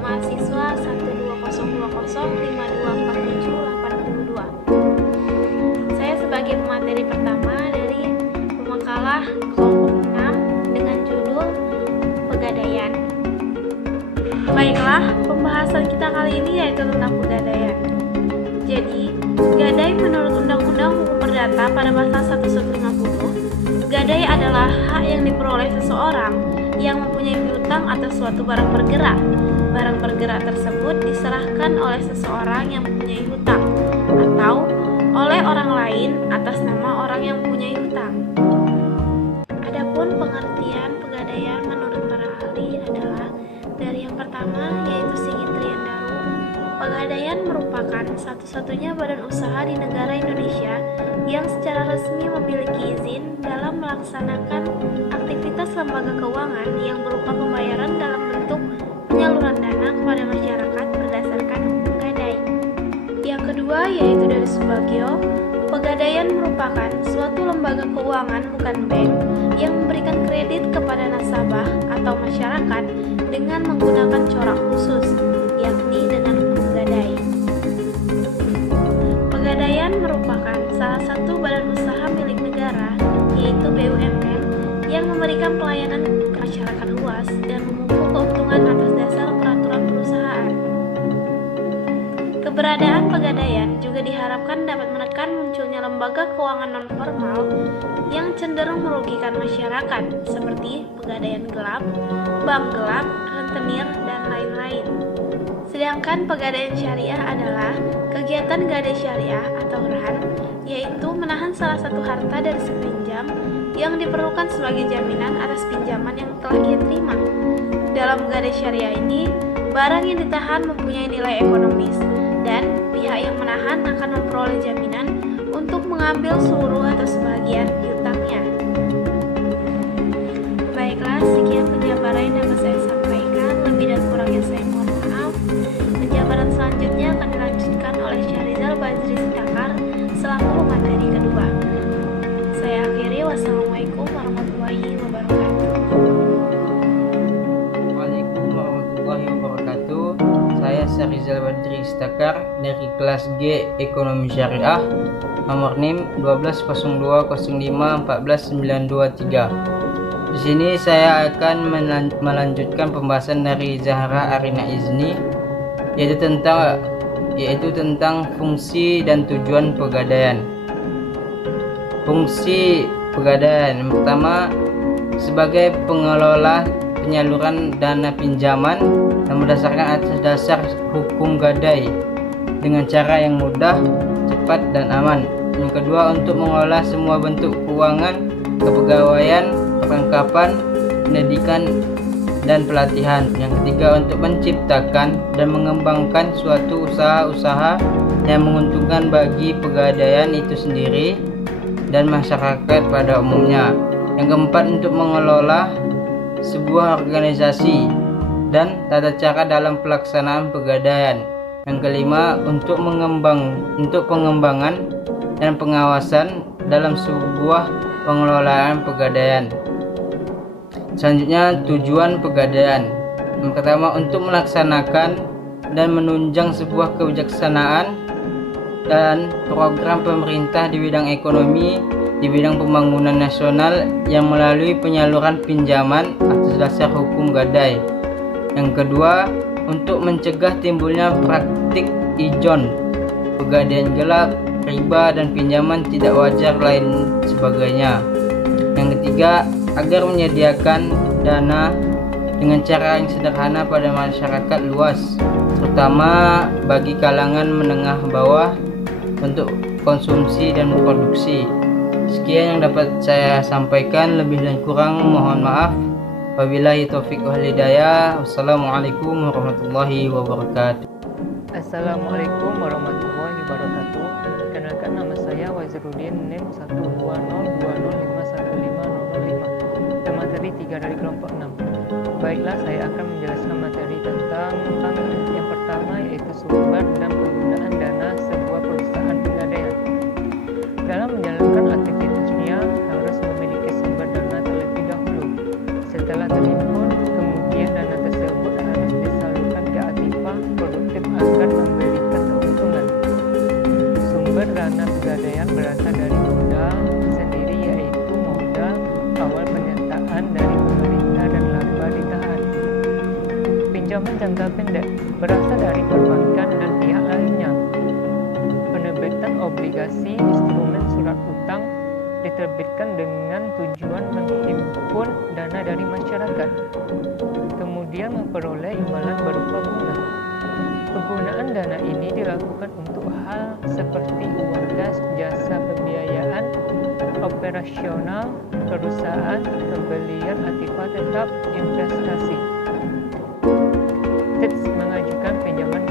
mahasiswa 12020524782. Saya sebagai pemateri pertama dari pemakalah kelompok 6 dengan judul Pegadaian. Baiklah, pembahasan kita kali ini yaitu tentang pegadaian. Jadi, gadai menurut Undang-Undang Hukum Perdata pada pasal 1150, gadai adalah hak yang diperoleh seseorang yang mempunyai piutang atas suatu barang bergerak. Barang bergerak tersebut diserahkan oleh seseorang yang mempunyai hutang atau oleh orang lain atas nama orang yang mempunyai hutang. Adapun pengertian pegadaian menurut para ahli adalah dari yang pertama yaitu Sigit Triandaru. Pegadaian merupakan satu-satunya badan usaha di negara Indonesia yang secara resmi memiliki izin dalam melaksanakan aktivitas lembaga keuangan yang berupa pembayaran dalam bentuk penyaluran dana kepada masyarakat berdasarkan hukum gadai. Yang kedua yaitu dari Subagio. Pegadaian merupakan suatu lembaga keuangan bukan bank yang memberikan kredit kepada nasabah atau masyarakat dengan menggunakan corak khusus, yakni dengan hukum gadai. Pegadaian merupakan salah satu badan usaha milik negara, yaitu BUMN, yang memberikan pelayanan ke masyarakat luas dan memupuk keuntungan atas dasar peraturan perusahaan. Keberadaan pegadaian juga diharapkan dapat menekan munculnya lembaga keuangan non-formal yang cenderung merugikan masyarakat, seperti pegadaian gelap, bank gelap, rentenir, dan lain-lain. Sedangkan pegadaian syariah adalah kegiatan gadai syariah atau RAN, yaitu menahan salah satu harta dari si pinjam yang diperlukan sebagai jaminan atas pinjaman yang telah ia terima. Dalam gadai syariah ini, barang yang ditahan mempunyai nilai ekonomis, dan pihak yang menahan akan memperoleh jaminan untuk mengambil seluruh atau sebagian piutangnya. Baiklah, sekian penjabaran yang dapat saya sampaikan. Lebih dan kurangnya saya mohon maaf. Penjabaran selanjutnya akan dilanjutkan oleh Syahrizal Badri Sitakar selaku pemateri kedua. Saya akhiri, wassalamualaikum warahmatullahi wabarakatuh. Waalaikumsalam warahmatullahi wabarakatuh. Saya Syahrizal Badri Sitakar dari kelas G Ekonomi Syariah, nomor NIM 120205149223. Di sini saya akan melanjutkan pembahasan dari Zahra Arina Izni, yaitu tentang fungsi dan tujuan pegadaian. Fungsi pegadaian yang pertama, sebagai pengelola penyaluran dana pinjaman yang berdasarkan atas dasar hukum gadai dengan cara yang mudah, cepat, dan aman. Yang kedua, untuk mengelola semua bentuk keuangan, kepegawaian, perlengkapan, pendidikan, dan pelatihan. Yang ketiga, untuk menciptakan dan mengembangkan suatu usaha-usaha yang menguntungkan bagi pegadaian itu sendiri dan masyarakat pada umumnya. Yang keempat, untuk mengelola sebuah organisasi dan tata cara dalam pelaksanaan pegadaian. Yang kelima, untuk pengembangan dan pengawasan dalam sebuah pengelolaan pegadaian. Selanjutnya, tujuan pegadaian. Yang pertama, untuk melaksanakan dan menunjang sebuah kebijaksanaan dan program pemerintah di bidang ekonomi, di bidang pembangunan nasional yang melalui penyaluran pinjaman atas dasar hukum gadai. Yang kedua, untuk mencegah timbulnya praktik ijon, pegadaian gelap, riba, dan pinjaman tidak wajar lain sebagainya. Yang ketiga, agar menyediakan dana dengan cara yang sederhana pada masyarakat luas, terutama bagi kalangan menengah bawah untuk konsumsi dan produksi. Sekian yang dapat saya sampaikan, lebih dan kurang mohon maaf. Wabillahi taufiq wal hidayah. Wassalamualaikum warahmatullahi wabarakatuh. Assalamualaikum warahmatullahi wabarakatuh. Perkenalkan, nama saya Wazirudin, NIM 120251505, pemateri 3 dari kelompok 6. Baiklah, saya akan menjelaskan materi tentang yang pertama, yaitu sumber dan penggunaan dana sebuah perusahaan pegadaian. Dalam menjalankan aktivitasnya harus memiliki sumber dana terlebih dahulu. Setelah terhimpun, kemudian dana tersebut harus disalurkan ke pendek berasal dari perbankan dan pihak lainnya. Penerbitan obligasi instrumen surat utang diterbitkan dengan tujuan menghimpun dana dari masyarakat, kemudian memperoleh imbalan berupa bunga. Penggunaan dana ini dilakukan untuk hal seperti uang kas, jasa pembiayaan, operasional perusahaan, pembelian aktiva tetap, investasi. Tips mengajukan pinjaman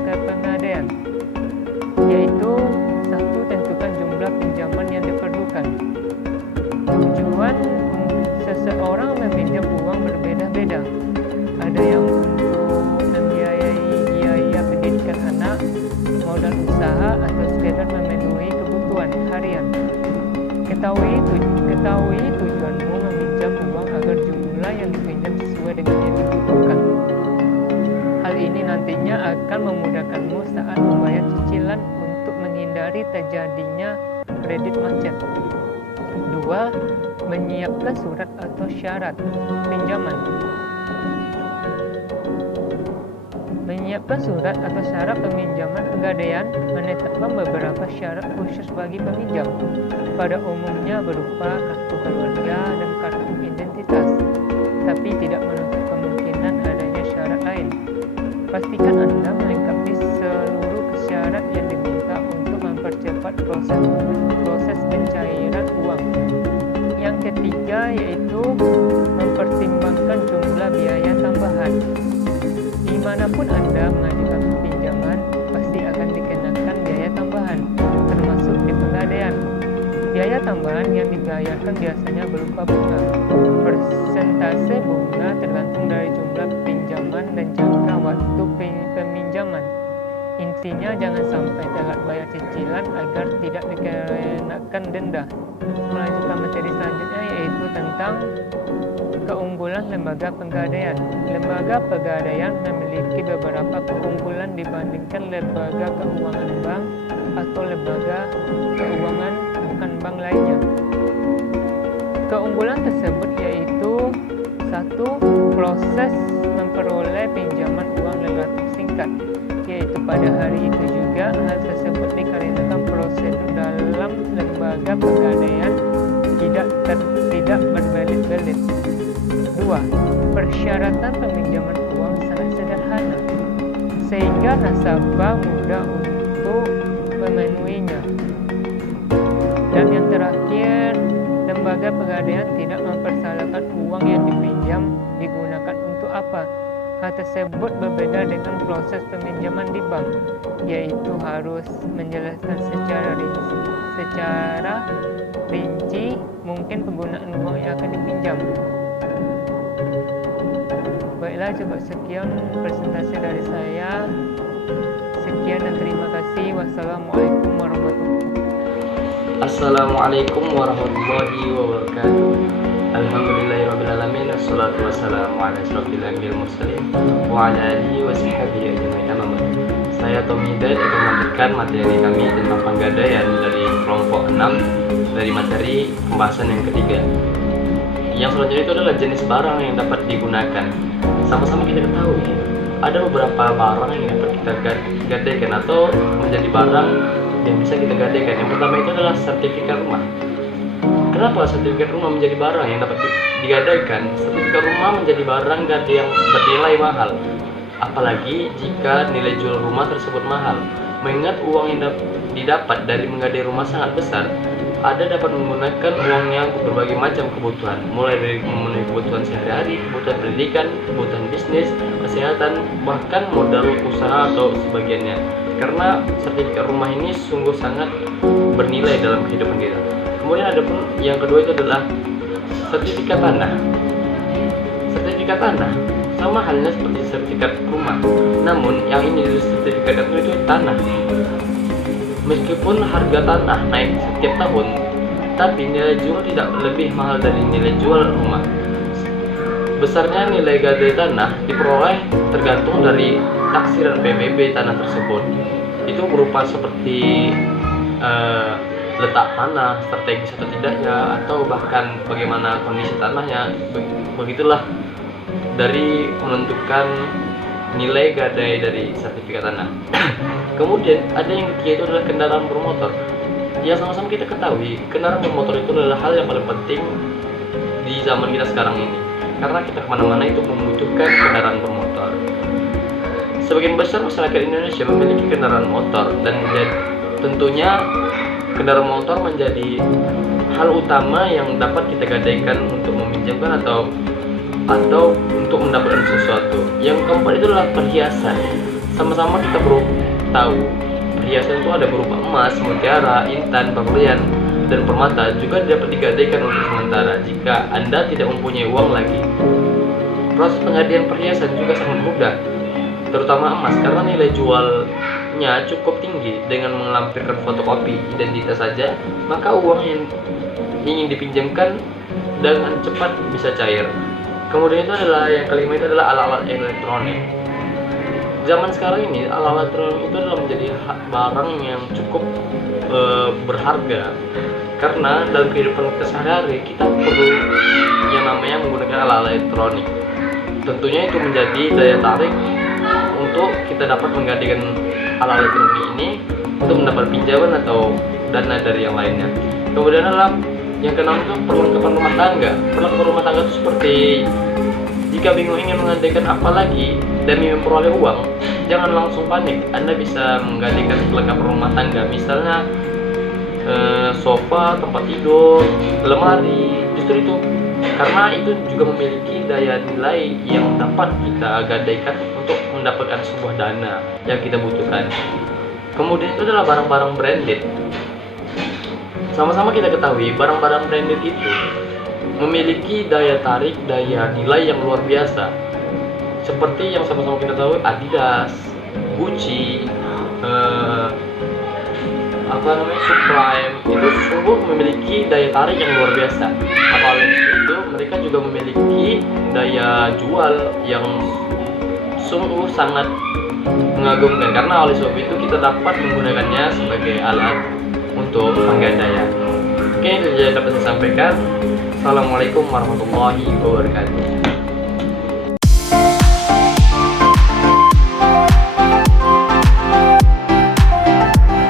ke Pegadaian, yaitu 1. Tentukan jumlah pinjaman yang diperlukan. Tujuan seseorang meminjam uang berbeda-beda. Ada yang untuk membiayai biaya pendidikan anak, modal usaha, atau sekedar memenuhi kebutuhan harian. Ketahui tujuanmu meminjam uang agar jumlah yang dipinjam sesuai dengan yang dibutuhkan. Hal ini nantinya akan memudahkanmu saat membayar cicilan untuk menghindari terjadinya kredit macet. 2. Menyiapkan surat atau syarat pinjaman. Menyiapkan surat atau syarat peminjaman Pegadaian menetapkan beberapa syarat khusus bagi peminjam, pada umumnya berupa kartu keluarga dan kartu identitas, tapi tidak menutup kemungkinan adanya syarat lain. Pastikan Anda melengkapi seluruh syarat yang diminta untuk mempercepat proses pencairan uang. Yang ketiga yaitu mempertimbangkan jumlah biaya tambahan. Dimanapun Anda mengajukan pinjaman, pasti akan dikenakan biaya tambahan, termasuk di Pegadaian. Biaya tambahan yang dibayarkan biasanya berupa bunga. Persentase bunga tergantung dari jumlah pinjaman dan jangka waktu peminjaman. Intinya jangan sampai telat bayar cicilan agar tidak dikenakan denda. Melanjutkan materi selanjutnya yaitu tentang keunggulan lembaga Pegadaian. Lembaga Pegadaian memiliki beberapa keunggulan dibandingkan lembaga keuangan bank atau lembaga keuangan bukan bank lainnya. Keunggulan tersebut yaitu 1. Proses memperoleh pinjaman uang relatif singkat, yaitu pada hari itu juga. Hal tersebut dikarenakan prosedur dalam lembaga Pegadaian tidak berbelit-belit. 2. Persyaratan peminjaman uang sangat sederhana, sehingga nasabah mudah untuk memenuhinya. Dan yang terakhir, lembaga Pegadaian tidak mempersalahkan uang yang dipinjam digunakan untuk apa. Hal tersebut berbeda dengan proses peminjaman di bank, yaitu harus menjelaskan secara rinci mungkin penggunaan uang yang akan dipinjam. Baiklah, cukup sekian presentasi dari saya. Sekian dan terima kasih. Wassalamualaikum warahmatullahi wabarakatuh. Assalamualaikum warahmatullahi wabarakatuh. Alhamdulillahirrabbilalamin. Wassalatu wassalamu ala asyrafil anbiya'il mursalin wa ala alihi wa sahbihi ajma'in. Amma ba'd. Saya Tommy Hidayat akan melanjutkan materi kami tentang Pegadaian dari kelompok 6 dari materi pembahasan yang ketiga. Yang selanjutnya itu adalah jenis barang yang dapat digunakan. Sama-sama kita ketahui ada beberapa barang yang dapat kita gadaikan atau menjadi barang yang bisa kita gadaikan. Yang pertama itu adalah sertifikat rumah. Kenapa sertifikat rumah menjadi barang yang dapat digadaikan? Sertifikat rumah menjadi barang yang bernilai mahal, apalagi jika nilai jual rumah tersebut mahal. Mengingat uang yang didapat dari menggadai rumah sangat besar, Anda dapat menggunakan uangnya untuk berbagai macam kebutuhan, mulai dari memenuhi kebutuhan sehari-hari, kebutuhan pendidikan, kebutuhan bisnis, kesehatan, bahkan modal usaha atau sebagiannya. Karena sertifikat rumah ini sungguh sangat bernilai dalam kehidupan kita. Kemudian ada pun yang kedua itu adalah sertifikat tanah. Sertifikat tanah sama halnya seperti sertifikat rumah, namun yang ini sertifikat itu tanah. Meskipun harga tanah naik setiap tahun, tapi nilai jual tidak lebih mahal dari nilai jual rumah. Besarnya nilai gadai tanah diperoleh tergantung dari taksiran PBB tanah tersebut. Itu berupa seperti letak tanah, strategis atau tidaknya, atau bahkan bagaimana kondisi tanahnya. Begitulah dari menentukan nilai gadai dari sertifikat tanah. Kemudian ada yang ketiga itu adalah kendaraan bermotor. Yang sama-sama kita ketahui, kendaraan bermotor itu adalah hal yang paling penting di zaman kita sekarang ini, karena kita kemana-mana itu membutuhkan kendaraan bermotor. Sebagian besar masyarakat Indonesia memiliki kendaraan motor, dan tentunya kendaraan motor menjadi hal utama yang dapat kita gadaikan untuk meminjamkan atau untuk mendapatkan sesuatu. Yang keempat itu adalah perhiasan. Sama-sama kita perlu tahu perhiasan itu ada berupa emas, mutiara, intan, berlian, dan permata juga dapat digadaikan untuk sementara jika Anda tidak mempunyai uang lagi. Proses penggadaian perhiasan juga sangat mudah, terutama emas, karena nilai jualnya cukup tinggi. Dengan melampirkan fotokopi identitas saja, maka uang yang ingin dipinjamkan dengan cepat bisa cair. Kemudian itu adalah yang kelima, itu adalah alat-alat elektronik. Zaman sekarang ini alat-alat elektronik itu adalah menjadi barang yang cukup berharga, karena dalam kehidupan kita sehari-hari kita perlu yang namanya menggunakan alat-alat elektronik. Tentunya itu menjadi daya tarik untuk kita dapat menggadaikan alat elektronik ini untuk mendapat pinjaman atau dana dari yang lainnya. Kemudian adalah yang keenam itu perlengkapan rumah tangga. Perlengkapan rumah tangga itu seperti, jika bingung ingin menggadaikan apa lagi demi memperoleh uang, jangan langsung panik. Anda bisa menggadaikan perlengkapan rumah tangga, misalnya sofa, tempat tidur, lemari, justru itu, karena itu juga memiliki daya nilai yang dapat kita gadaikan untuk mendapatkan sebuah dana yang kita butuhkan. Kemudian itu adalah barang-barang branded. Sama-sama kita ketahui, barang-barang branded itu memiliki daya tarik, daya nilai yang luar biasa. Seperti yang sama-sama kita tahu, Adidas, Gucci, Supreme, itu sungguh memiliki daya tarik yang luar biasa. Maka oleh itu mereka juga memiliki daya jual yang sungguh sangat mengagumkan, karena oleh sebab itu kita dapat menggunakannya sebagai alat untuk penggadaian. Oke, itu saja yang dapat saya sampaikan. Assalamualaikum warahmatullahi wabarakatuh.